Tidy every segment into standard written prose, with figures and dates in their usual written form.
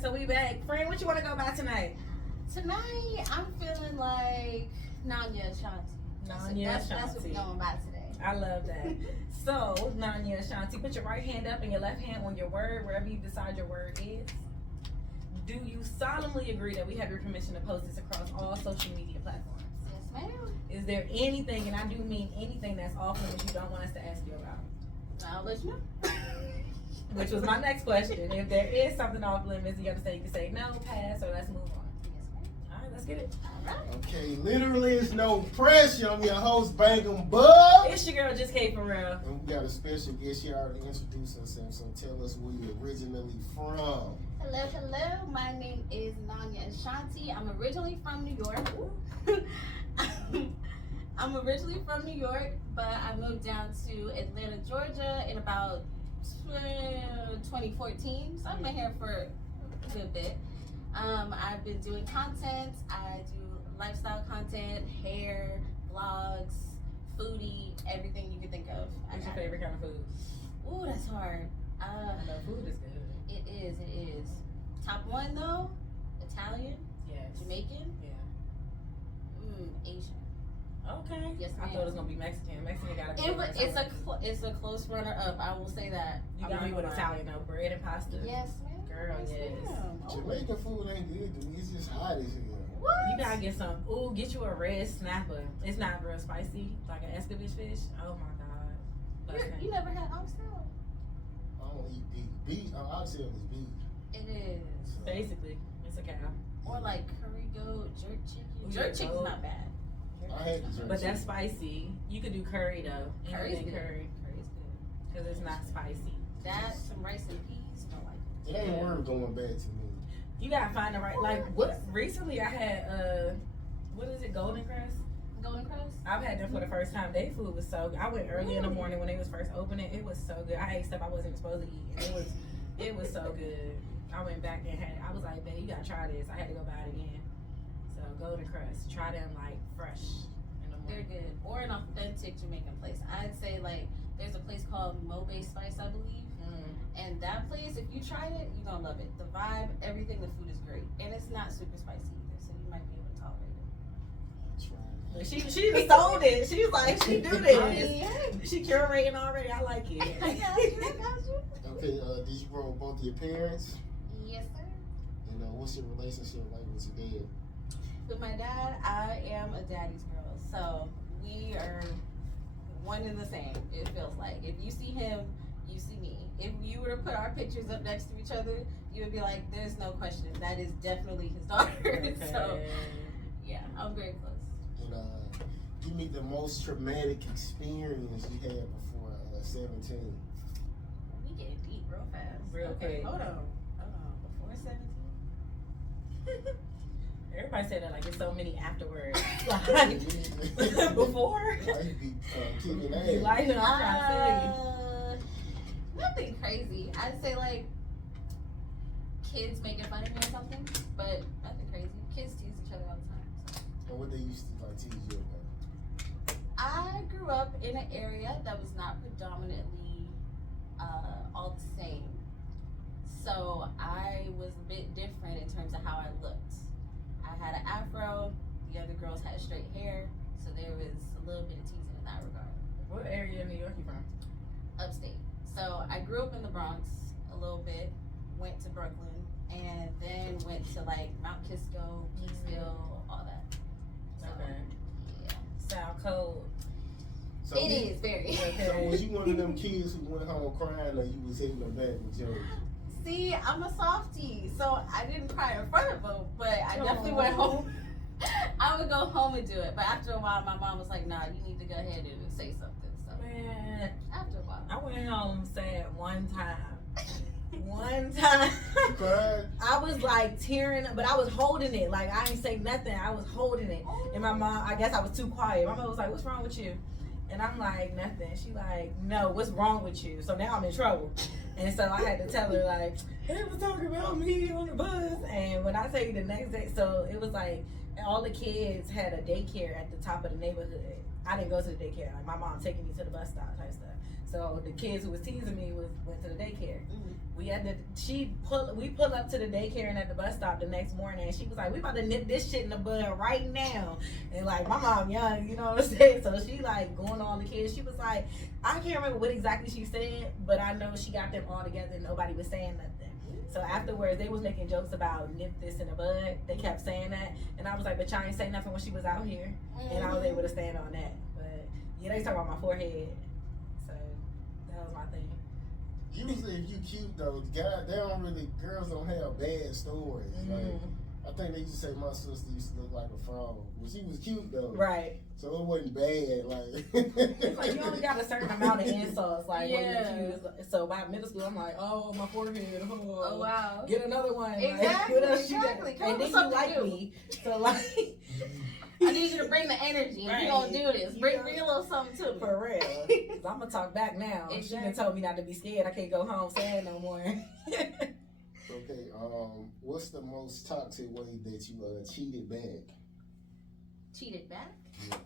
so we back. Friend, what you want to go by tonight? Tonight, I'm feeling like Nanya Ashanti. That's what we're going by today. I love that. So, Nanya Ashanti, put your right hand up and your left hand on your word, wherever you decide your word is. Do you solemnly agree that we have your permission to post this across all social media platforms? Yes, ma'am. Is there anything, and I do mean anything, that's off limits you don't want us to ask you about? I'll let you know. Which was my next question. If there is something off limits, you can say no, pass, or let's move on. Yes, ma'am. All right, let's get it. All right. Okay, literally it's no pressure. I'm your host, Bangembugg. It's your girl, Just K for real. And we got a special guest. She already introduced herself, so tell us where you're originally from. Hello. My name is Nanya Ashanti. I'm originally from New York. I'm originally from New York, but I moved down to Atlanta, Georgia in about 2014. So I've been here for a good bit. I've been doing content. I do lifestyle content, hair, vlogs, foodie, everything you can think of. What's your favorite kind of food? Ooh, that's hard. I know food is good. It is. Top one though, Italian, Yes. Jamaican, Yeah. Asian. Okay. Yes, I ma'am. thought it was gonna be Mexican. Mexican gotta be. It's a close runner up. I will say that. You got me with Italian though, bread and pasta. Yes, ma'am. Girl, yes. ma'am. Oh. Jamaican food ain't good to me. It's just hot as hell. What? You gotta get some. Ooh, get you a red snapper. It's not real spicy, like an escovitch fish. Oh my god. You never had oxtail? I don't eat beef. Beef, oxtail is beef. It is. So, Basically, it's a cow. Or like curry goat, jerk chicken. Ooh, Jerk yeah, chicken's goat. not bad. I had the jerk But that's chicken. spicy. You could do curry though. Curry's Anything good. curry, Curry's good. because it's not spicy. That, some rice and peas, don't like it. It ain't worth going back to me. You gotta find the right. Like what? Recently, I had what is it? Golden Crust. Golden Crust? I've had them for the first time. Their food was so good. I went early in the morning when they was first opening. It was so good. I ate stuff I wasn't supposed to eat, and it was so good. I went back and had. I was like, babe, you gotta try this. I had to go buy it again. So Golden Crust. Try them like fresh in the They're morning. good. Or an authentic Jamaican place. I'd say like there's a place called Mobe Spice, I believe. And that place, if you tried it, you're gonna love it. The vibe, everything, the food is great. And it's not super spicy either, so you might be able to tolerate it. That's right. She even sold it. She's like, she do this. I mean, She curating already. I like it. I got you. Okay, did you grow with both your parents? Yes, sir. And what's your relationship like with your dad? With my dad, I am a daddy's girl. So we are one and the same, it feels like. If you see him, you see me. If you were to put our pictures up next to each other, you would be like, there's no question. That is definitely his daughter. Okay. So, yeah, I'm very close. And give me the most traumatic experience you had before 17. We getting deep real fast. Real okay, quick. hold on. Before 17? Everybody said that like there's so many afterwards. Like before. Like be kicking ass. You like it? I'm trying to tell you. Nothing crazy. I'd say like kids making fun of me or something, but nothing crazy. Kids tease each other all the time. So. And what they used to like tease you about? I grew up in an area that was not predominantly all the same. So I was a bit different in terms of how I looked. I had an afro, the other girls had straight hair, so there was a little bit of teasing in that regard. What area in New York you from? Upstate. So I grew up in the Bronx a little bit, went to Brooklyn, and then went to like Mount Kisco, Peekskill, all that. So, Okay. yeah. Sound cold. So It is very. So was you one of them kids who went home crying or you was hitting them back with jokes? See, I'm a softie, so I didn't cry in front of them, but I definitely went home. I would go home and do it, but after a while, my mom was like, "Nah, you need to go ahead and say something." So Man, after a while, I went home sad one time. One time. You cried? I was like tearing, but I was holding it. Like I ain't say nothing. I was holding it. And my mom, I guess I was too quiet. My mom was like, "What's wrong with you?" And I'm like, "Nothing." She like, "No, what's wrong with you?" So now I'm in trouble. And so I had to tell her like, "They was talking about me on the bus." And when I tell you the next day, so it was like all the kids had a daycare at the top of the neighborhood. I didn't go to the daycare. Like my mom taking me to the bus stop type stuff. So the kids who was teasing me went to the daycare. Mhm. We pull up to the daycare and at the bus stop the next morning, and she was like, "We about to nip this shit in the bud right now." And like my mom young, you know what I'm saying? So she like going on the kids. She was like, I can't remember what exactly she said, but I know she got them all together and nobody was saying nothing. So afterwards, they was making jokes about nip this in the bud. They kept saying that, and I was like, "But y'all ain't say nothing when she was out here," and I was able to stand on that. But yeah, they talk about my forehead, so that was my thing. Usually, if you cute though, girls don't have bad stories. Like, I think they used to say my sister used to look like a frog. Well, she was cute though, Right. so it wasn't bad. Like, It's like you only got a certain amount of insults. Like when Yeah. you're cute. So by middle school, I'm like, "Oh, my forehead. Oh wow. Get another one." Exactly, Like, what else you got? exactly. Come And up then with you something like new. me, so like. I need you to bring the energy. Right. We gonna do this. You Bring know, me a little something to me. For real. 'Cause I'm gonna talk back now. She Exactly. done told me not to be scared. I can't go home sad no more. okay, what's the most toxic way that you cheated back? Cheated back? Yeah.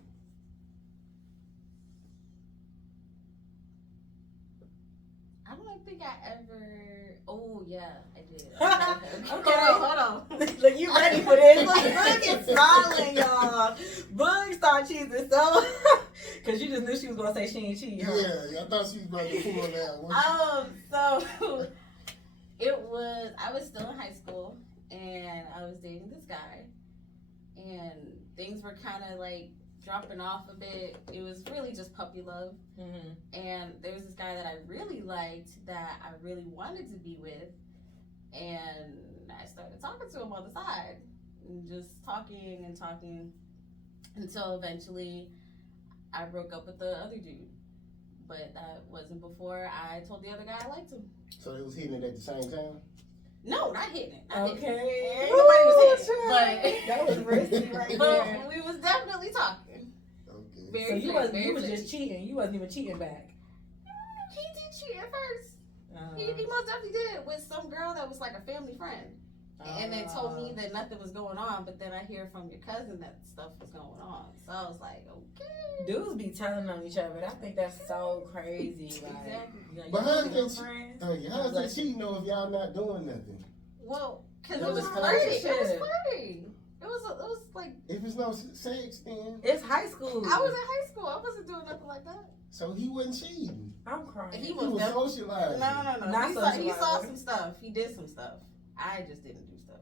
I don't think I ever. Oh yeah, I did. Okay. Hold on. Look, you ready for this? Look, Boog is smiling, y'all. Boog started cheating so. Because you just knew she was going to say she ain't cheat, huh? Yeah, I thought she was about to pull that. So it was. I was still in high school, and I was dating this guy, and things were kind of like dropping off a bit. It was really just puppy love. Mm-hmm. And there was this guy that I really liked that I really wanted to be with, and I started talking to him on the side, and just talking and talking until eventually I broke up with the other dude. But that wasn't before I told the other guy I liked him. So they was hitting it at the same time? No, not hitting it. Not hitting it. Okay. Ain't nobody was hitting Ooh, it, that was risky right but there. we was definitely talking. Okay. Very So you clear, was very you was clear. just cheating. You wasn't even cheating back. He did cheat at first. Uh, He most definitely did with some girl that was like a family friend. And they told me that nothing was going on, but then I hear from your cousin that stuff was going on. So I was like, okay. dudes be telling on each other. I think that's so crazy. Like, Exactly. you know, But you how see did them they- friends? How's that cheating though if y'all not doing nothing? Well, because That it was was flirting. crazy. It was flirting. It was like, If it's no sex, then It's high school. I was in high school. I wasn't doing nothing like that. so he wasn't cheating. I'm crying. He He was was definitely. socializing. No. Not He saw socializing. some stuff. He did some stuff. I just didn't do stuff.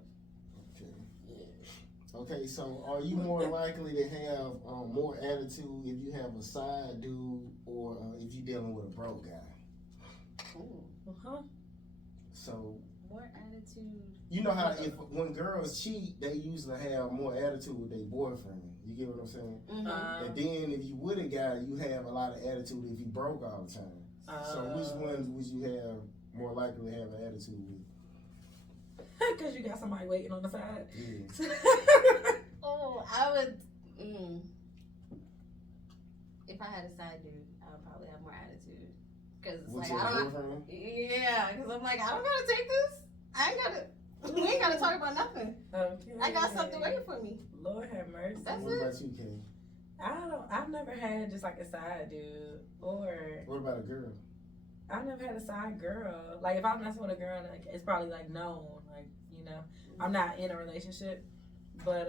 Okay. Yeah. Okay, so are you more likely to have more attitude if you have a side dude or if you're dealing with a broke guy? Ooh, Huh? So more attitude. you know how when girls cheat, they usually have more attitude with their boyfriend. You get what I'm saying? Mm-hmm. And then if you with a guy, you have a lot of attitude if he broke all the time. So which ones would you have more likely to have an attitude with? Because you got somebody waiting on the side. Yeah. Oh, I would. If I had a side dude, I would probably have more attitude. Cause it's With like your I don't. boyfriend? Yeah, cause I'm like I don't gotta take this. I ain't gotta. We ain't gotta talk about nothing. Okay. I got something waiting for me. Lord have mercy. That's What it. about you, Kay? I've never had just like a side dude, or What about a girl? I've never had a side girl. Like if I'm messing with a girl, like it's probably like known, like you know, I'm not in a relationship, but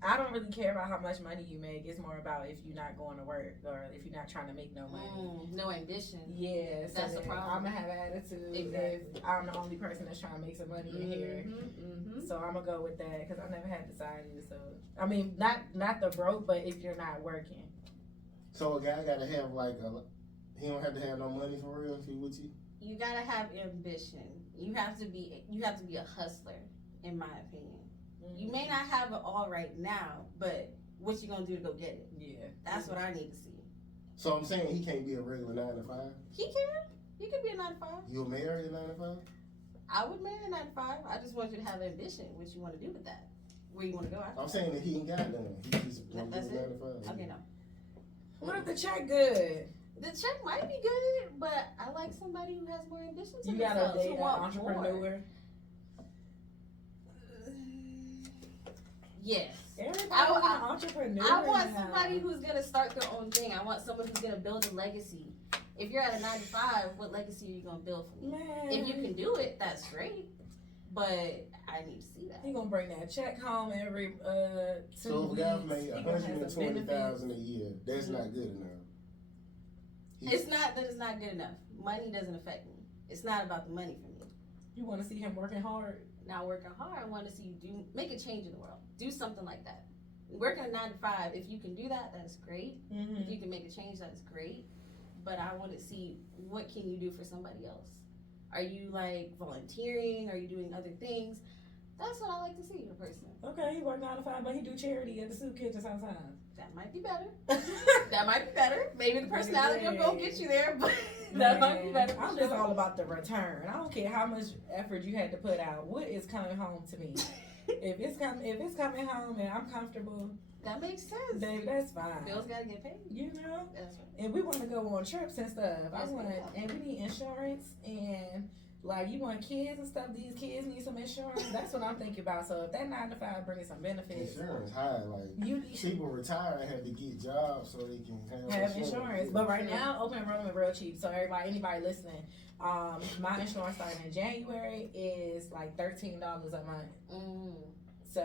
I don't really care about how much money you make. It's more about if you're not going to work or if you're not trying to make no money. No ambition. Yeah, so That's the then problem. I'm gonna have an attitude Exactly. if I'm the only person that's trying to make some money in here. Mm-hmm. So I'm gonna go with that because I never had the side either. So I mean, not the broke, but if you're not working. So a guy gotta have he don't have to have no money for real if he with you? You gotta have ambition. You have to be a hustler, in my opinion. You may not have it all right now, but what you gonna do to go get it? Yeah, That's what I need to see. So I'm saying he can't be a regular 9 to 5? He can. He could be a 9 to 5. You'll marry a 9 to 5? I would marry a 9 to 5. I just want you to have ambition. What you want to do with that? Where you want to go after? I'm saying that he ain't got none. He just want to That's do a 9 it? to 5. Okay, no. What if the check good? The check might be good, but I like somebody who has more ambition to You gotta themselves, date who an want entrepreneur. more. Yes. Everybody I- want an entrepreneur. I want now. somebody who's gonna start their own thing. I want someone who's gonna build a legacy. If you're at a 9 to 5, what legacy are you gonna build for me? Man. If you can do it, that's great. But I need to see that. He gonna bring that check home every 2 So if a weeks. guy made He gonna have some benefits. $120,000 a year, that's not good enough. It's not that it's not good enough. Money doesn't affect me. It's not about the money for me. You want to see him working hard? Not working hard. I want to see you make a change in the world. Do something like that. Working a 9 to 5, if you can do that, that is great. Mm-hmm. If you can make a change, that is great. But I want to see what can you do for somebody else. Are you like volunteering? Are you doing other things? That's what I like to see in a person. Okay, he work 9 to 5, but he do charity at the soup kitchen sometimes. That might be better. That might be better. Maybe the personality will go get you there, but that might be better. I'm just all about the return. I don't care how much effort you had to put out. What is coming home to me? If it's coming home and I'm comfortable, that makes sense. baby, that's fine. Bills gotta get paid. You know? That's right. And we want to go on trips and stuff. Yes, And we need insurance and like you want kids and stuff. These kids need some insurance. That's what I'm thinking about. So if that 9 to 5 brings some benefits, Insurance high, like you people retire and have to get jobs so they can have insurance. But right now, open enrollment real cheap. So anybody listening, my insurance starting in January is like $13 a month. So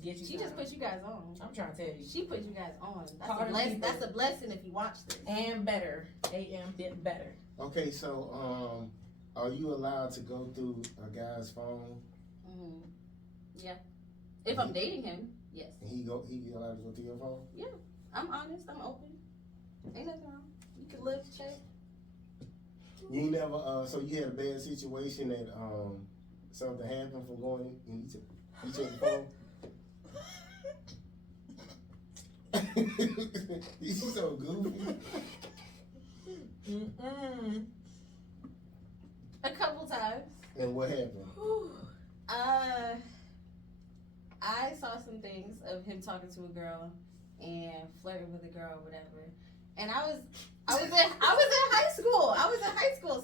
get you. She just put you guys on. I'm trying to tell you. She put you guys on. Call them people. That's a blessing if you watch this. And better, AM bit better. Okay, so are you allowed to go through a guy's phone? Yeah. If I'm dating him, yes. And he allowed to go through your phone? I'm honest. I'm open. Ain't nothing wrong. You can look, check. You ain't never so you had a bad situation that something happened from going in and you check the phone? He's so goofy. A couple times. And what happened? I saw some things of him talking to a girl and flirting with a girl or whatever. And I was in high school.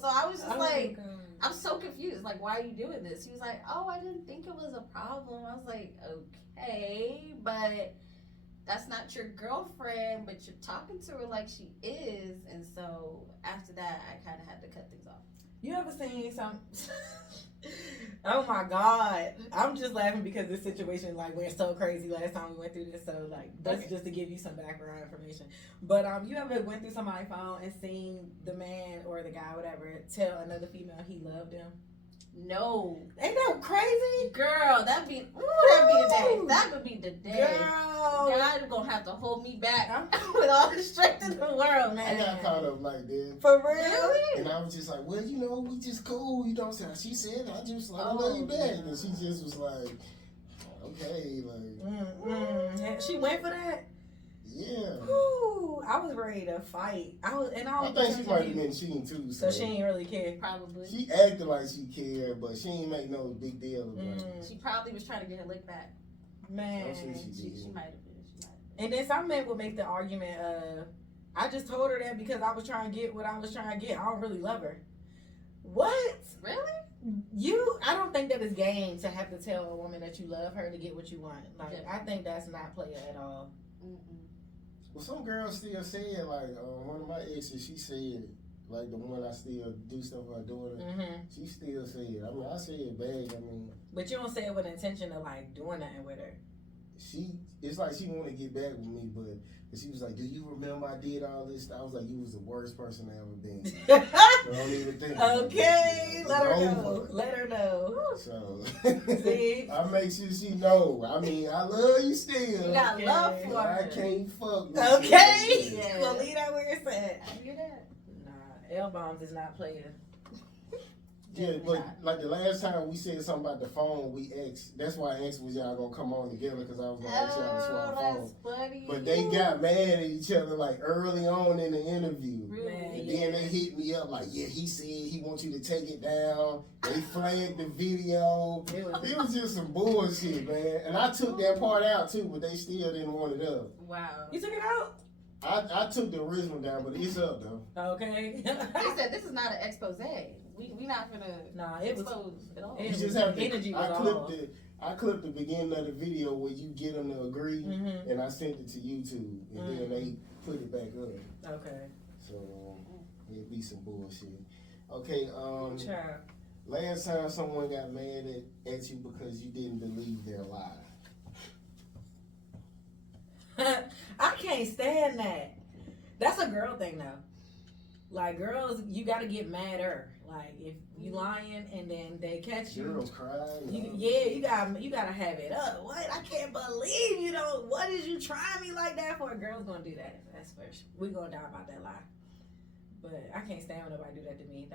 So I was just I'm so confused. Like, why are you doing this? He was like, oh, I didn't think it was a problem. I was like, okay, but that's not your girlfriend, but you're talking to her like she is. And so after that, I kind of had to cut things off. You ever seen some? Oh my God! I'm just laughing because this situation like went so crazy last time we went through this. So like that's just to give you some background information. But you ever went through somebody's phone and seen the man or the guy, whatever, tell another female he loved them? No. Ain't that crazy? Girl, that'd be the day. That would be the day. Girl. God gonna have to hold me back with all the strength in the world, I man. got caught up like that. For real? Really? And I was just like, well, we just cool. You know, so she said, I just like, I love you back. And she just was like, okay, like. Yeah, she went for that? Yeah. Whew, I was ready to fight. I think she might have been cheating too. So she ain't really care. Probably. She acted like she cared, but she ain't make no big deal about it. She probably was trying to get her lick back. Man. I'm sure she did. She might have been. And then some men would make the argument I just told her that because I was trying to get what I was trying to get. I don't really love her. What? Really? I don't think that is game to have to tell a woman that you love her to get what you want. Like, Yeah. I think that's not player at all. Well, some girls still say it. Like one of my exes, she said, like the one I still do stuff with her daughter. Mm-hmm. She still say it. I mean, I say it bad. I mean, But you don't say it with intention of like doing nothing with her. it's like she want to get back with me, but she was like, "Do you remember I did all this?" I was like, "You was the worst person I ever been." So don't even think. Okay, let her It's know. over. Let her know. So See? I make sure she know. I mean, I love you still. You got love Okay. for but I her. can't fuck with Okay. you. Yeah. Well, leave that where it's at. I hear that. Nah, L-bombs is not player. Yeah, Definitely but not. like the last time we said something about the phone, we asked. That's why I asked was y'all gonna come on together because I was gonna ask y'all to swap phones. That's funny. But they got mad at each other like early on in the interview. Really? Man, And then they hit me up like, yeah, he said he wants you to take it down. They flagged the video. It was just some bullshit, man. And I took that part out too, but they still didn't want it up. Wow. You took it out? I took the original down, but it's up though. Okay. They said this is not an expose. We not gonna Nah, it was. expose at all. It You was- just have energy to. was I off. clipped it. I clipped the beginning of the video where you get them to agree, Mm-hmm. and I sent it to YouTube, and then they put it back up. Okay. So it'd be some bullshit. Okay, Child. last time someone got mad at you because you didn't believe their lie. I can't stand that. That's a girl thing though. Like girls, you gotta get madder. Like if you lying and then they catch you. Girls crying. You gotta have it up. What? I can't believe you don't. What is you trying me like that for? A girl's gonna do that. That's for sure. We gonna die about that lie. But I can't stand when nobody do that to me.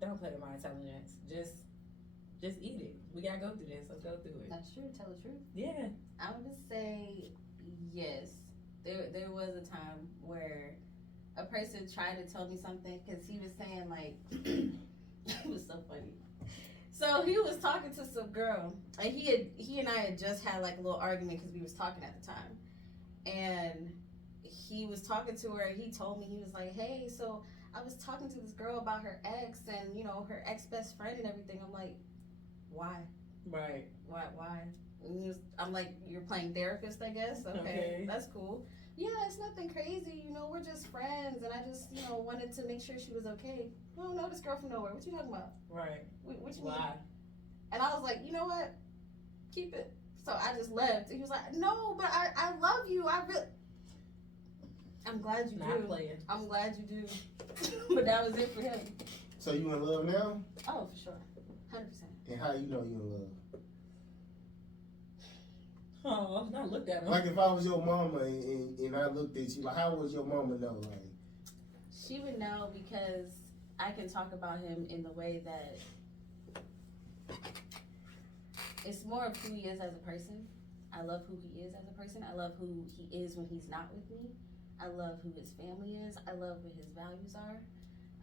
Don't play with my intelligence. Just eat it. We gotta go through this. Let's go through it. That's true. Tell the truth. Yeah. I would say yes. There was a time where a person tried to tell me something because he was saying like it was so funny. So he was talking to some girl, and he and I had just had like a little argument because we was talking at the time, and he was talking to her. And he told me, he was like, "Hey, so I was talking to this girl about her ex, and you know her ex best friend and everything." I'm like, "Why? Right. Why?" And I'm like, "You're playing therapist, I guess. Okay, that's cool." Yeah, it's nothing crazy. You know, we're just friends, and I just, you know, wanted to make sure she was okay. I don't know this girl from nowhere. What you talking about? Right. What you Why? mean? And I was like, you know what? Keep it. So I just left. He was like, no, but I love you. I'm glad you Not do. playing. I'm glad you do. But that was it for him. So you in love now? Oh, for sure. 100%. And how you know you in love? Oh, I looked at him. Like if I was your mama and I looked at you, like how would your mama know? Like She would know because I can talk about him in the way that it's more of who he is as a person. I love who he is as a person. I love who he is when he's not with me. I love who his family is. I love what his values are.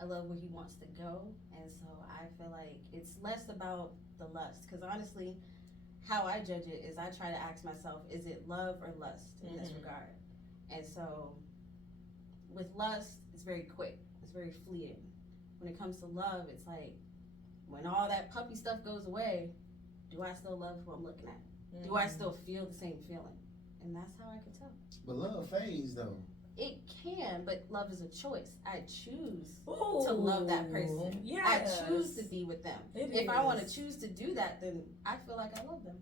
I love where he wants to go. And so I feel like it's less about the lust. Because honestly, how I judge it is I try to ask myself, is it love or lust in this regard? And so with lust, it's very quick. It's very fleeting. When it comes to love, it's like when all that puppy stuff goes away, do I still love who I'm looking at? Do I still feel the same feeling? And that's how I can tell. but love fades though. It can, but love is a choice. I choose Ooh, to love that person. Yes. I choose to be with them. If I want to choose to do that, then I feel like I love them.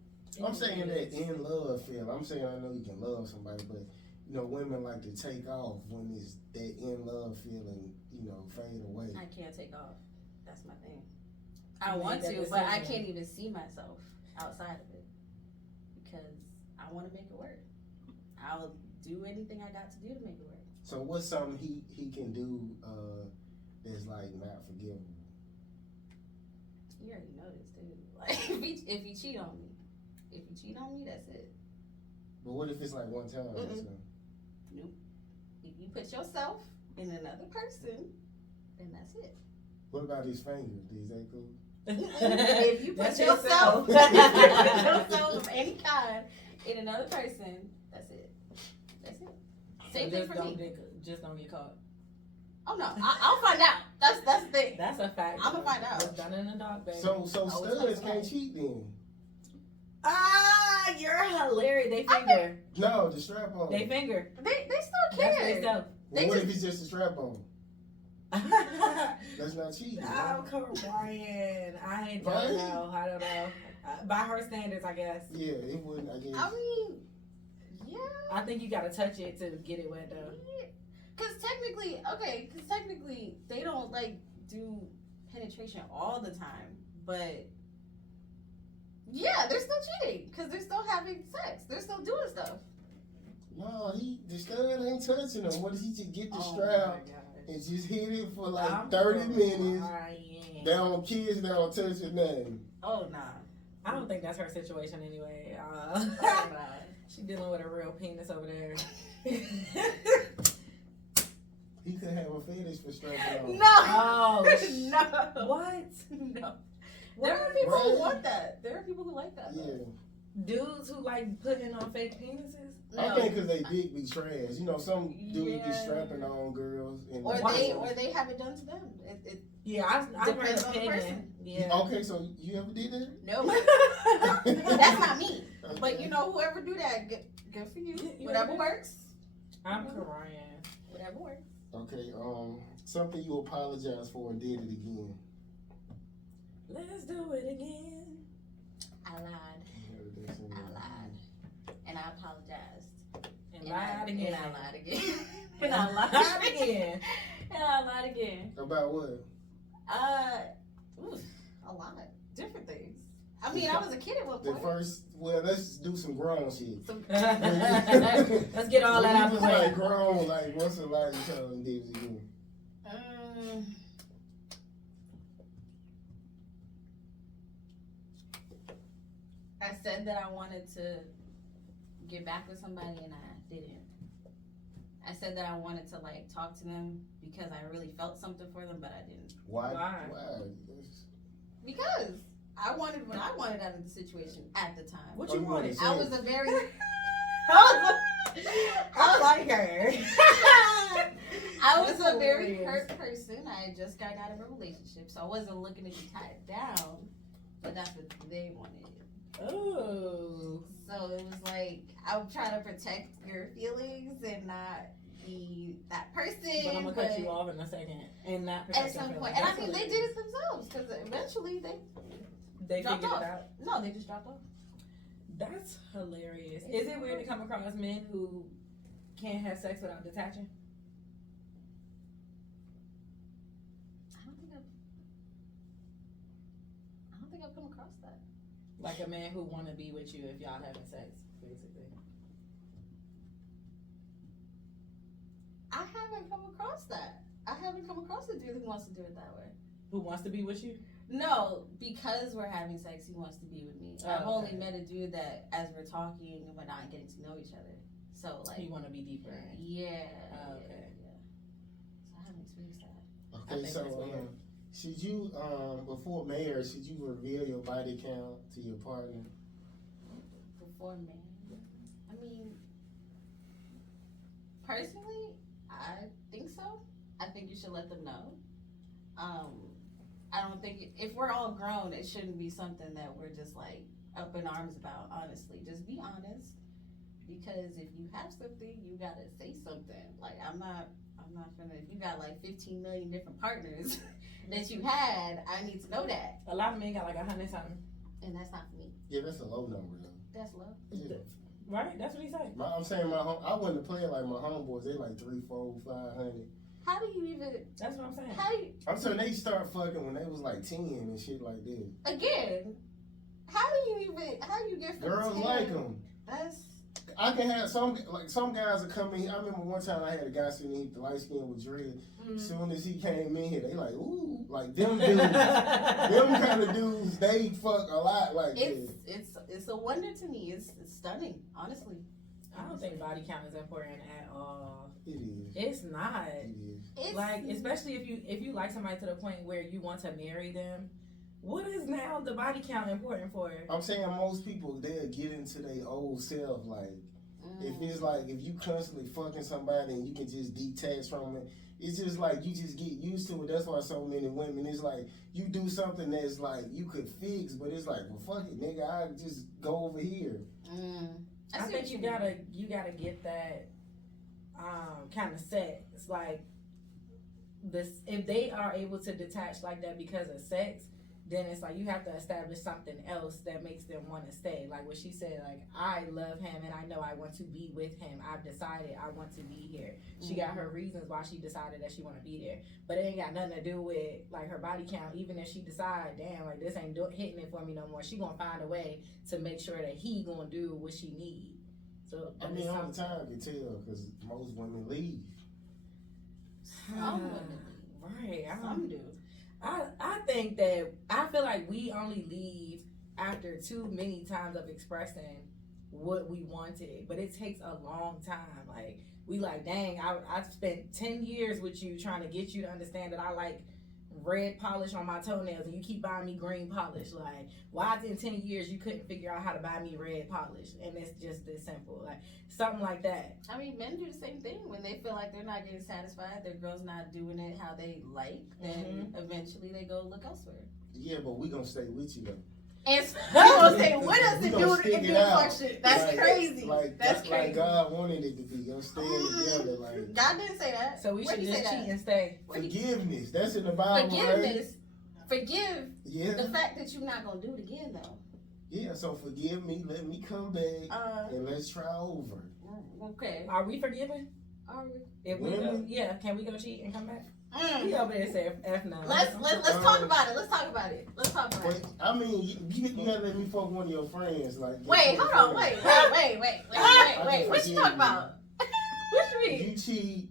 I'm saying that in love feel. I'm saying I know you can love somebody, but you know women like to take off when it's that in love feeling, you know, fade away. I can't take off. That's my thing. I want to, but I can't even see myself outside of it because I want to make it work. I'll do anything I got to do to make it work. So what's something he can do that's like not forgivable? You already know this, dude. Like if you cheat on me, that's it. But what if it's like one time? So? Nope. If you put yourself in another person, then that's it. What about his fingers? Is that cool? If you put That's yourself, yourself. yourself of any kind in another person, that's it. That's it. Same thing for me. Just don't get caught. Oh no, I'll find out. That's the thing. That's a fact. I'ma find out. It's done in the dark, baby. So studs can't cheat then? Ah, you're hilarious. They finger. No, the strap on. They finger. They still That's care. they self. Well, what if it's just a strap on? That's not cheating. I'm Brian. I don't Brian? know. I don't know. By her standards, I guess. Yeah, it wouldn't. I guess. I mean, yeah. I think you gotta touch it to get it wet though. Because technically, they don't like do penetration all the time, but yeah, they're still cheating because they're still having sex. They're still doing stuff. No, the stud ain't touching him. What if he just get the Oh strap and just hit it for like 30 minutes? They don't kiss, they don't touch it, nothing. Oh nah. I don't think that's her situation anyway. Oh, nah. She dealing with a real penis over there. He could have a fetish for strapping on. No. Oh, No. what? No. There are people who want that. There are people who like that. Yeah. Dudes who like putting on fake penises? I think because they dick be trash. You know, some dudes be strapping on girls. And or they have it done to them. Yeah, I'm Depends really on the person. opinion. Yeah. Okay, so you ever did that? No, that's not me. Okay. But you know, whoever do that, good for you. You Whatever know. works. I'm crying. Whatever works. Okay, something you apologize for and did it again. Let's do it again. I lied. I lied. And I apologized. And lied again. And I lied again. And I lied again. And I lied again. About what? A lot. Different things. I mean, I was a kid at one The point. first, well, let's do some grown shit. Let's get all that out of the way. Like grown, like what's the lie you told and did it again? I said that I wanted to get back with somebody and I didn't. I said that I wanted to like talk to them because I really felt something for them, but I didn't. Why? Why? Because I wanted what I wanted out of the situation at the time. What you wanted? I was a very I like her. I was That's a very hilarious. hurt person. I had just got out of a relationship, so I wasn't looking to be tied down, but that's what they wanted. Oh. So it was like I would try to protect your feelings and not be that person. But I'm gonna cut you off in a second and not protect at your some point. feelings. And I That's mean, they hilarious. did it themselves because eventually They dropped figured off. it out. No, they just dropped off. That's hilarious. Is it weird to come across men who can't have sex without detaching? I don't think I've come across that. Like a man who want to be with you if y'all having sex, basically. I haven't come across that. I haven't come across a dude who wants to do it that way. Who wants to be with you? No, because we're having sex, he wants to be with me. Oh, I've only okay. met a dude that, as we're talking, we're not getting to know each other. So like, You want to be deeper. yeah. Oh, okay. Yeah. So I haven't experienced that. I Okay, think so that's weird. should you before marriage, should you reveal your body count to your partner? Before marriage, I mean, personally, I think so. I think you should let them know. I don't think if we're all grown, it shouldn't be something that we're just like up in arms about. Honestly, just be honest. Because if you have something, you gotta say something. Like I'm not gonna. If you got like 15 million different partners that you had, I need to know that. A lot of men got like 100 something. And that's not for me. Yeah, that's a low number though. That's low. Yeah. Right? That's what he said. I'm saying I wouldn't play it like my homeboys. They like 3, 4, 500. How do you even? That's what I'm saying. How you, I'm saying they start fucking when they was like 10 and shit like that. again? How do you even? How you get from Girls 10? like them. That's I can have some guys that come in. I remember one time I had a guy sitting here, the light skin with dread. Soon as he came in here, they like, ooh, like them dudes, them kind of dudes, they fuck a lot like that. it's a wonder to me. It's stunning, honestly. I don't think body count is important at all. It is. It's not. It is. It's Like, especially if you like somebody to the point where you want to marry them, what is now the body count important for? I'm saying most people they'll get into their old self. Like if it's like if you constantly fucking somebody and you can just detach from it, it's just like you just get used to it. That's why so many women, it's like you do something that's like you could fix, but it's like, well, fuck it, nigga, I just go over here. I think you gotta get that kind of set. It's like this if they are able to detach like that because of sex, then it's like you have to establish something else that makes them want to stay. Like what she said, like I love him and I know I want to be with him. I've decided I want to be here. She got her reasons why she decided that she want to be there, but it ain't got nothing to do with like her body count. Even if she decide, damn, like this ain't hitting it for me no more, she gonna find a way to make sure that he gonna do what she need. So I mean, all the time you tell because most women leave. Some women right? Some do. I think that I feel like we only leave after too many times of expressing what we wanted, but it takes a long time. Like we like, dang, I've spent 10 years with you trying to get you to understand that I like red polish on my toenails and you keep buying me green polish. Like, why in 10 years you couldn't figure out how to buy me red polish? And it's just this simple. Like, something like that. I mean, men do the same thing when they feel like they're not getting satisfied, their girl's not doing it how they like, then eventually they go look elsewhere. Yeah, but we gonna stay with you though. And you gonna stay with us We and gonna do stick it it out. fuck shit. That's crazy. That's crazy. Like God wanted it to be. Y'all staying together. Like, God didn't say that. So we Where should did he just say cheat that? and stay. forgiveness. That's in the Bible, Forgiveness. right? Forgive Yeah. the fact that you're not gonna do it again though. Yeah, so forgive me, let me come back, and let's try over. Okay. Are we forgiven? Are we? If we go, Women? yeah, can we go cheat and come back? He over there say F no. Let's talk about it. Let's talk about it. Let's talk about it. I mean, you gotta let me fuck one of your friends. Like, Wait, hold on. Wait. What you talking about? What you mean? You cheat,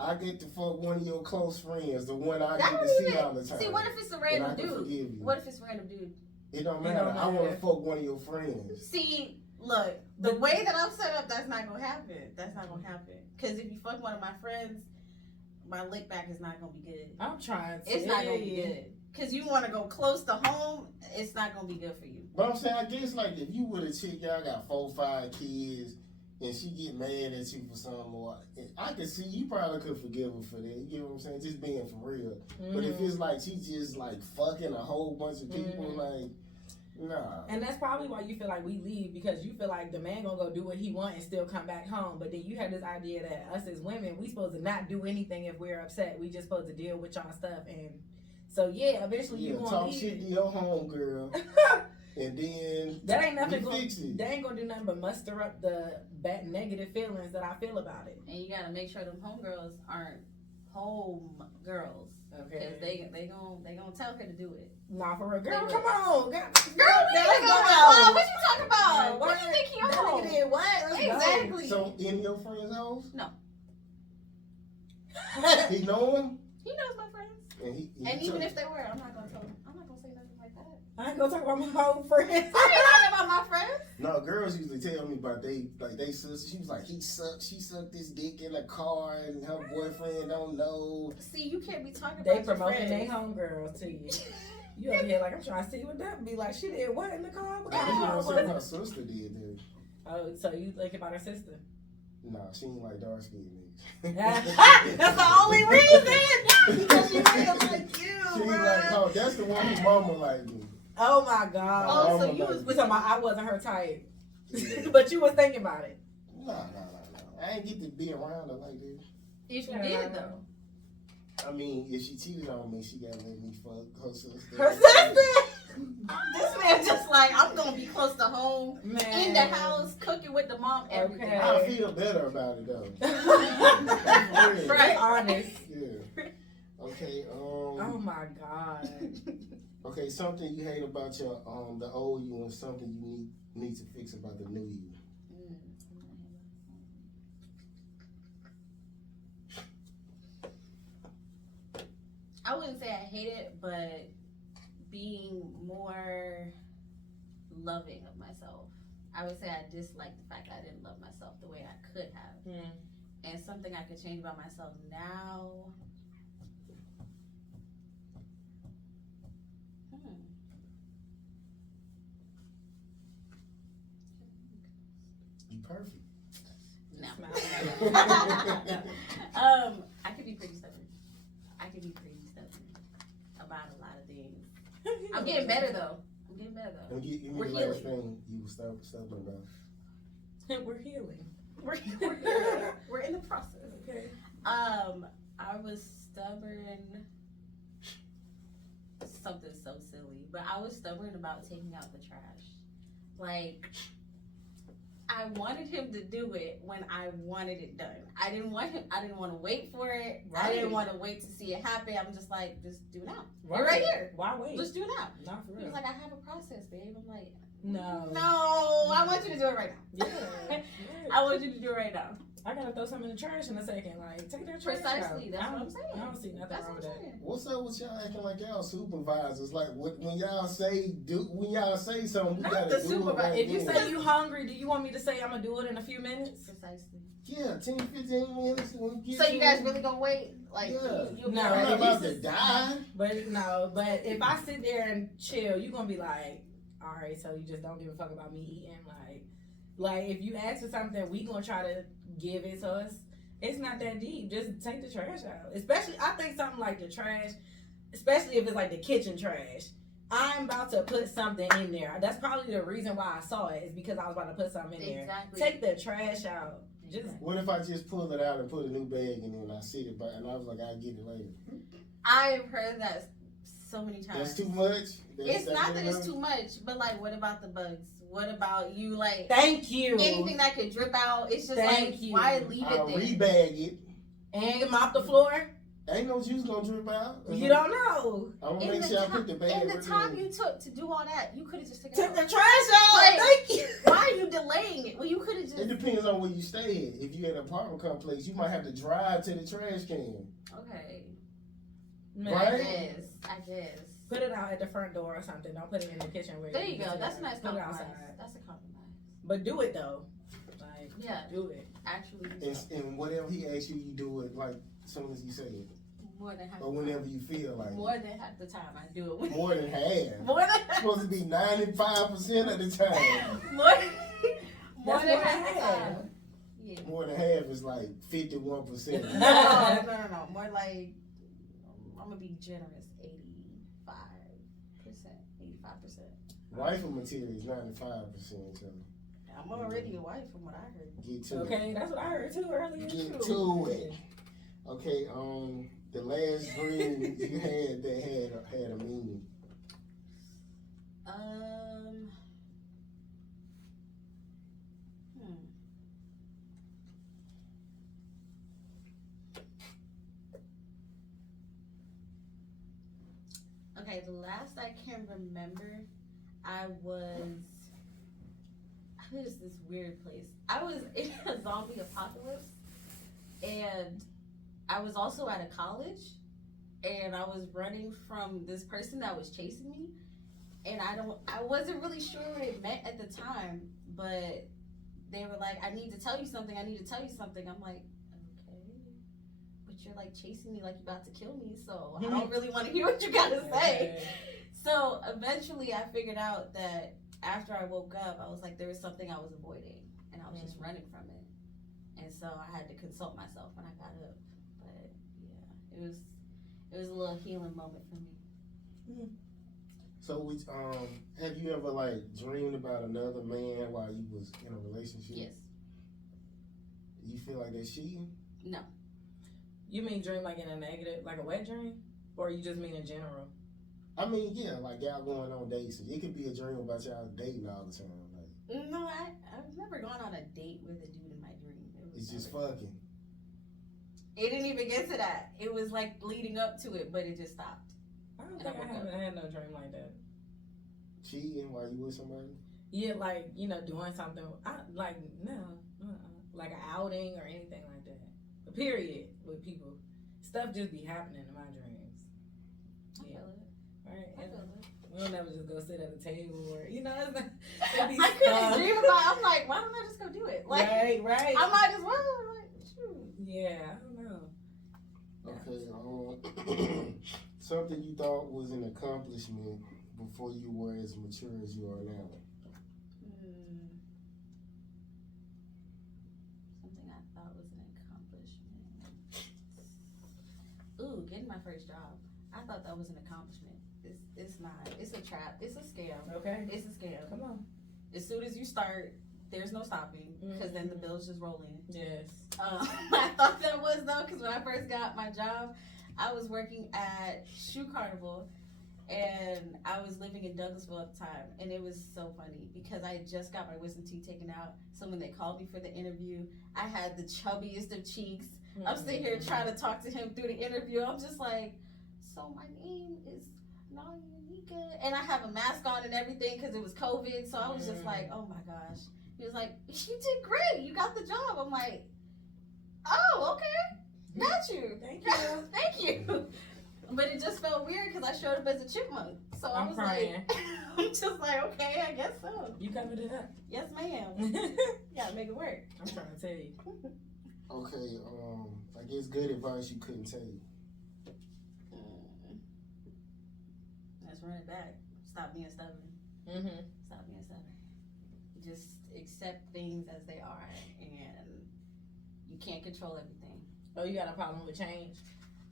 I get to fuck one of your close friends, the one I That get to don't see even- all the time. See, what if it's a And random I can dude? forgive you. What if it's a random dude? It don't It matter. don't I want to matter. fuck one of your friends. See, look, the way that I'm set up, that's not gonna happen. That's not gonna happen. Because if you fuck one of my friends, my lick back is not gonna be good. I'm trying to. It's not gonna be good. Because you want to go close to home, it's not gonna be good for you. But I'm saying, I guess, like, if you with a chick, y'all got 4, 5 kids, and she get mad at you for something more, I can see you probably could forgive her for that. You get what I'm saying? Just being for real. But if it's like she just like fucking a whole bunch of people, like, nah. And that's probably why you feel like we leave, because you feel like the man gonna go do what he want and still come back home. But then you have this idea that us as women, we supposed to not do anything if we're upset. We just supposed to deal with y'all stuff. And so yeah, eventually you gonna talk leave. shit to your home girl, and then That ain't nothing we gonna, fix it. that ain't gonna do nothing but muster up the bad negative feelings that I feel about it. And you gotta make sure them homegirls aren't home girls. Because they gonna tell her to do it. Nah, for real. Girl, come on. Girl, What you talking about? What do you think he That on? nigga did what? Let's go. Exactly. So in your friend's house? No. He know him? He knows my friends. And Even if they were, I'm not gonna tell him. I'm not gonna say nothing like that. I ain't gonna talk about my whole friends. I ain't talking about my friends. No, girls usually tell me about they sister. She was like, she sucked this dick in a car and her boyfriend don't know. See, you can't be talking They about your promoting their friends. homegirls to you. You over here like, I'm trying to see what that be like. She did what in the car? What I kind of car think was her it? sister did that. Oh, so you think about her sister? Nah, she ain't like dark skinned niggas. That's the only reason. Because she really like you, She ain't bro. like, oh, that's the one whose mama like me. Oh my God. Oh, so Mama you like was me. We talking about I wasn't her type. Yeah. But you was thinking about it. Nah. I ain't get to be around her like that. If you did though. I mean, if she cheated on me, she gotta let me fuck her sister. Her sister? This man just like, I'm gonna be close to home, Man. in the house, cooking with the mom, everything. Okay. I feel better about it though. Right. Honest. Yeah. Okay. Oh my God. Okay. Something you hate about your the old you, and something you need to fix about the new you. I wouldn't say I hate it, but being more loving of myself. I would say I dislike the fact that I didn't love myself the way I could have. And something I could change about myself now. You perfect. No. Smile. I could be pretty stubborn. About a lot of things. I'm getting better though. Give me We're the last healing. thing you were stubborn about. We're healing. We're in the process. Okay. I was stubborn. Something so silly, but I was stubborn about taking out the trash. Like, I wanted him to do it when I wanted it done. I didn't want to wait for it. I didn't want to wait to see it happen. I'm just like, just do it now. You're right here. Why wait? Just do it now. Not for He real. was like, I have a process, babe. I'm like, No. no, I want you to do it right now. Yeah. I want you to do it right now. I gotta throw something in the trash in a second. Like, take that trash Precisely. out. That's I what don't- I'm saying. I don't see nothing That's wrong what with I'm that. saying. What's up with y'all acting like y'all supervisors? Like when y'all say something, we Not gotta the do it supervisor. right If you then. say you hungry, do you want me to say I'm gonna do it in a few minutes? Precisely. Yeah, 10, 15 minutes. When you So you guys really gonna wait? Like, Yeah. you'll be No, I'm ready? not about to die. But if I sit there and chill, you gonna be like, all right, so you just don't give a fuck about me eating. Like if you ask for something, we gonna try to give it to us. It's not that deep. Just take the trash out. Especially, I think something like the trash, especially if it's like the kitchen trash. I'm about to put something in there. That's probably the reason why I saw it, is because I was about to put something in there. Exactly. Take the trash out. Just What if I just pull it out and put a new bag in it and I sit it back and I was like, I'll get it later? I've heard that so many times. That's too much? It's not that it's too much, but like, what about the bugs? What about you, like, thank you. anything that could drip out? It's just Thank like, you. why leave it I'll there? rebag it. And mop the floor. Ain't no juice gonna drip out. You don't know. I'm gonna make sure I put the bag In the right time there. you took to do all that, you could have just taken Took it the out. trash out. Like, Thank you. Why are you delaying it? Well, you could have just. It depends on where you stay at. If you at an apartment complex, you might have to drive to the trash can. Okay. Man, Right? I guess. Put it out at the front door or something. Don't put it in the kitchen where There you go. sit That's a down. nice Put it compromise. outside. That's a compromise. But do it though. Like, Yeah. do it. Actually, And whatever he asks you, you do it like as soon as he say it. more than half. Or whenever you feel like More than half the time, I do it. it. More than half. More than It's supposed to be 95% of the time. more That's than what I half the had. time. Yeah. More than half is like 51%. No. More like, I'm gonna be generous. 85%. Rifle material is 95%. So I'm already a wife from what I heard. get to Okay, that's what I heard too earlier. Get too. to it. Okay, the last dream you had that had a meaning. Okay, the last I can remember, I was this weird place. I was in a zombie apocalypse, and I was also at a college, and I was running from this person that was chasing me, and I wasn't really sure what it meant at the time, but they were like, I need to tell you something. I'm like, okay, but you're like chasing me like you're about to kill me, so I don't really want to hear what you gotta say. So eventually I figured out that after I woke up, I was like, there was something I was avoiding, and I was just running from it. And so I had to consult myself when I got up. But yeah, it was a little healing moment for me. So, have you ever like dreamed about another man while you was in a relationship? Yes. You feel like that's cheating? No. You mean dream like in a negative, like a wet dream? Or you just mean in general? I mean, yeah, like y'all going on dates. It could be a dream about y'all dating all the time. Like No, I've never gone on a date with a dude in my dream. it's just fucking. It didn't even get to that. It was like leading up to it, but it just stopped. I don't And think I woke I up. had no dream like that. Cheating while you with somebody? Yeah, like, doing something. Like an outing or anything like that. Period, with people. Stuff just be happening in my dreams. I feel it. Right? I feel it. We don't never just go sit at a table or, it's not, I couldn't dream about. I'm like, why don't I just go do it? Like, right. I might as well. Like, shoot. Yeah, I don't know. Okay, something you thought was an accomplishment before you were as mature as you are now. Something I thought was an accomplishment. Ooh, getting my first job. I thought that was an accomplishment. It's not. It's a trap. It's a scam. Okay. It's a scam. Come on. As soon as you start, there's no stopping because then the bills just roll in. Yes. I thought that was though, because when I first got my job, I was working at Shoe Carnival, and I was living in Douglasville at the time, and it was so funny because I had just got my wisdom teeth taken out. So when they called me for the interview, I had the chubbiest of cheeks. I'm sitting here trying to talk to him through the interview. I'm just like, so my name is Nanyanika, and I have a mask on and everything because it was COVID. So I was just like, oh my gosh. He was like, you did great. You got the job. I'm like, oh, okay. Got you. Thank you. Thank you. But it just felt weird because I showed up as a chipmunk. So I I'm was crying. like, I'm just like, okay, I guess so. You covered it up. Yes, ma'am. I'm Gotta make it work. trying to tell you. Okay, I guess good advice you couldn't take. Let's run it back. Stop being stubborn. Mm-hmm. Stop being stubborn. Just accept things as they are, and you can't control everything. Oh, you got a problem with change?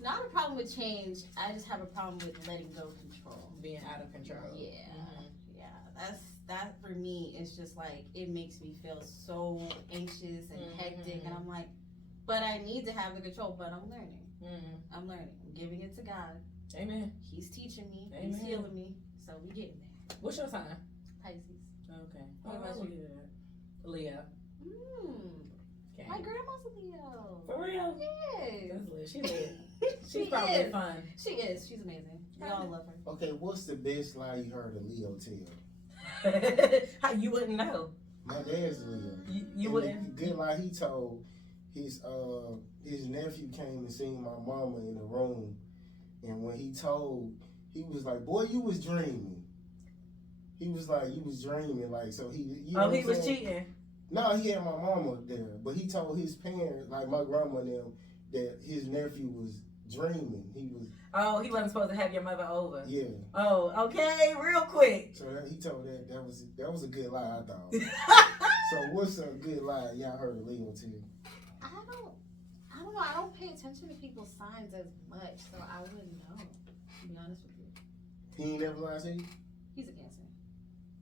Not a problem with change. I just have a problem with letting go of control. Being out of control. Yeah, Mhm. yeah. That for me. It's just like it makes me feel so anxious and hectic, and I'm like, but I need to have the control. But I'm learning. Mm-hmm. I'm learning. I'm giving it to God. Amen. He's teaching me. Amen. He's healing me. So we getting there. What's your sign? Pisces. Okay. What about you? Leo. Mm. My grandma's a Leo. For real? Yes. That's lit. She lit. She She's probably is. fun. She is. She's amazing. We all love her. Okay, what's the best lie you heard a Leo tell? How you wouldn't know? My dad's a Leo. You And wouldn't. the good lie he told, his nephew came and seen my mama in the room, and when he told, he was like, "Boy, you was dreaming." He was like, "You was dreaming," like so he. You know Oh, he what was I'm saying? cheating. No, he had my mama there, but he told his parents, like my grandma and them, that his nephew was dreaming. He was. Oh, he wasn't supposed to have your mother over. Yeah. Oh, okay, real quick. So he told that was a good lie, I thought. So what's a good lie y'all heard a Leo tell? I don't know. I don't pay attention to people's signs as much, so I wouldn't know. To be honest with you. He ain't never lied to you? He's a Cancer.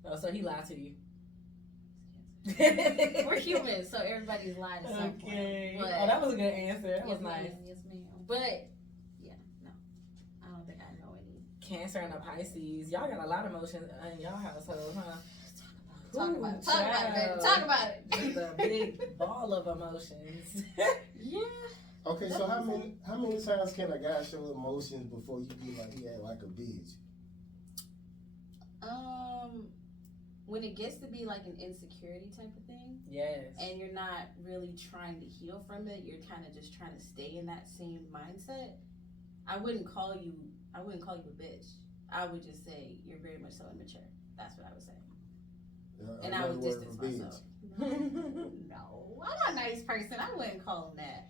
Oh, so he lied to you. He's a Cancer. We're humans, so everybody's lying at some Okay. point. Oh, that was a good answer. That yes, was nice. ma'am. Yes, ma'am. But yeah, no. I don't think I know any. Cancer and a Pisces. Y'all got a lot of emotions in y'all household, huh? Talk about it. Talk Ooh, about it, baby. child. Talk about it. Just a big ball of emotions. Yeah. Okay, so how many times can a guy show emotions before you be like he act like a bitch? When it gets to be like an insecurity type of thing, Yes. and you're not really trying to heal from it, you're kind of just trying to stay in that same mindset. I wouldn't call you a bitch. I would just say you're very much so immature. That's what I would say. And I would distance myself. No, I'm not a nice person. I wouldn't call him that.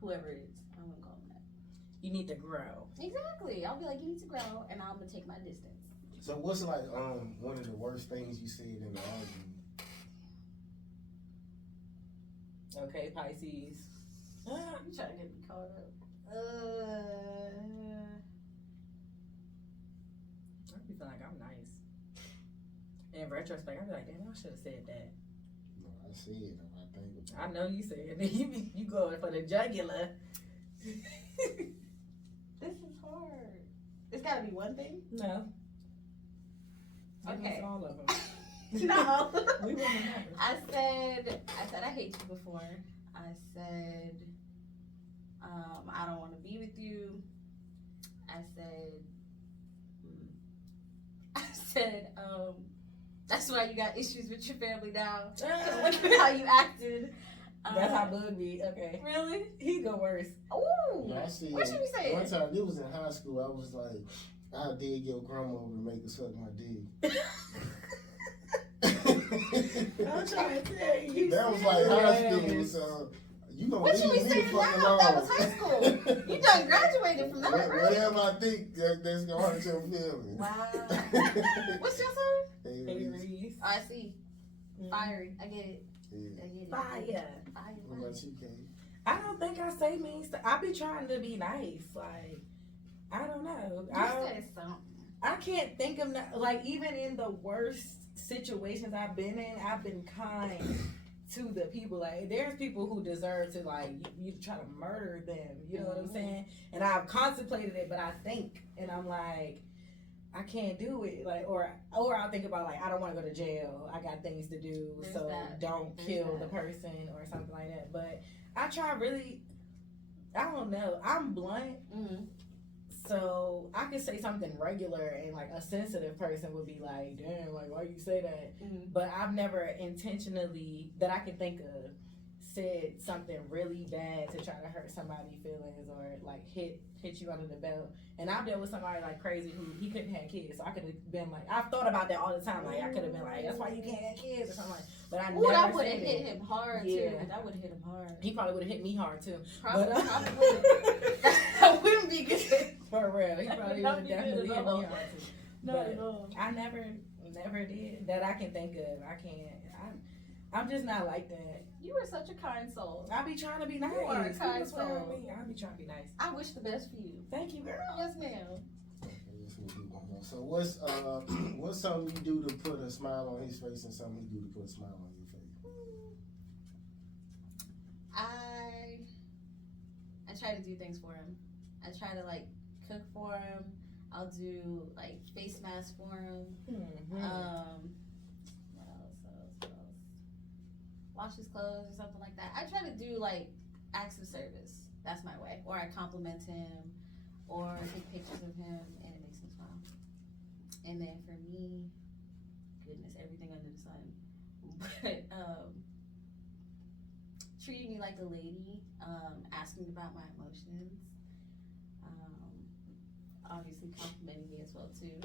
Whoever it is, I wouldn't call him that. You need to grow. Exactly. I'll be like, you need to grow, and I'm gonna take my distance. So what's like one of the worst things you said in the argument? Okay, Pisces. You trying to get me caught up? I be feeling like I'm nice. In retrospect, I be like, damn, I should have said that. No, I said it. I think about it. I know you said it. You going for the jugular. This is hard. It's gotta be one thing. No. Give Okay. us all of them. No. We wouldn't have. I said I hate you before. I said I don't want to be with you. I said that's why you got issues with your family now. Look at how you acted. That's how Bug be. Okay. Really? He go worse. Ooh. No, I said, What should we say? one time, it was in high school, I was like, I did your grandma over to make her suck my dick. I'm trying to tell you. That was like high school, so you gonna What you be leave me saying the now? fuck That alone. was high school. You done graduated from that, right? Whatever I think that's gonna hurt your feelings. Wow. What's your sign? Aries. I see. Fiery. I get it. Yeah. I get it. Fire. What about you, Kate? I don't think I say mean stuff. I be trying to be nice. Like, I don't know. You said something. I can't think of like even in the worst situations I've been in, I've been kind to the people. Like there's people who deserve to like you try to murder them. You know what I'm saying? And I've contemplated it, but I think and I'm like, I can't do it. Like or I'll think about like I don't want to go to jail. I got things to do, There's so that. don't There's kill that. the person or something like that. But I try really. I don't know. I'm blunt. Mm-hmm. So I could say something regular and like a sensitive person would be like, damn, like why you say that? Mm-hmm. But I've never intentionally that I can think of said something really bad to try to hurt somebody's feelings or like hit you under the belt. And I've dealt with somebody like crazy who he couldn't have kids. So I could have been like, I've thought about that all the time. Like I could have been like, that's why you can't have kids or something like. But I never. That would have said hit it. him hard Yeah. too. That would have hit him hard. He probably would have hit me hard too. Probably. But, That wouldn't be good. For real, he probably would Not have be good definitely at hit me all. hard too. Not But at all. I never did that I can think of. I can't. I'm just not like that. You are such a kind soul. I be trying to be nice. You are a People kind swear on soul. me. I be trying to be nice. I wish the best for you. Thank you, girl. Yes, ma'am. So what's something you do to put a smile on his face and something you do to put a smile on your face? I try to do things for him. I try to like cook for him. I'll do like face masks for him. Mm-hmm. What else? Wash his clothes or something like that. I try to do like acts of service. That's my way. Or I compliment him, or take pictures of him, and it makes him smile. And then for me, goodness, everything under the sun. But treating me like a lady, asking about my emotions, obviously complimenting me as well too.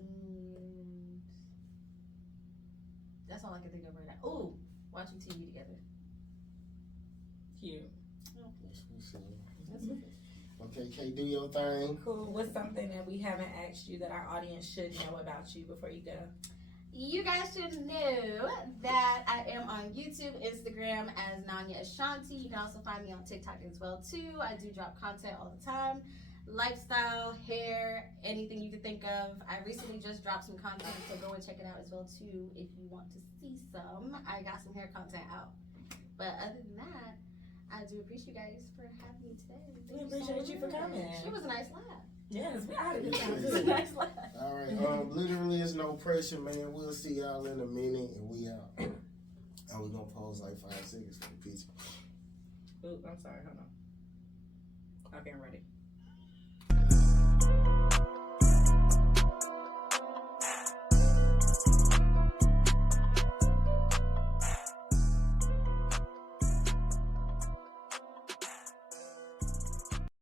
And that's all I can think of right now. Oh, watching TV together. Cute. That's what's up. Okay, Kay, do your thing. Cool. What's something that we haven't asked you that our audience should know about you before you go? You guys should know that I am on YouTube, Instagram as Nanya Ashanti. You can also find me on TikTok as well too. I do drop content all the time. Lifestyle, hair, anything you could think of. I recently just dropped some content, so go and check it out as well too if you want to see some. I got some hair content out. But other than that, I do appreciate you guys for having me today. We appreciate you for coming. It was a nice laugh. Yes, we had a good time. It was a nice laugh. All right, literally it's no pressure, man. We'll see y'all in a minute, and we out. And we're gonna pause like 5 seconds for the picture. Ooh, I'm sorry. Hold on. Okay, I'm ready.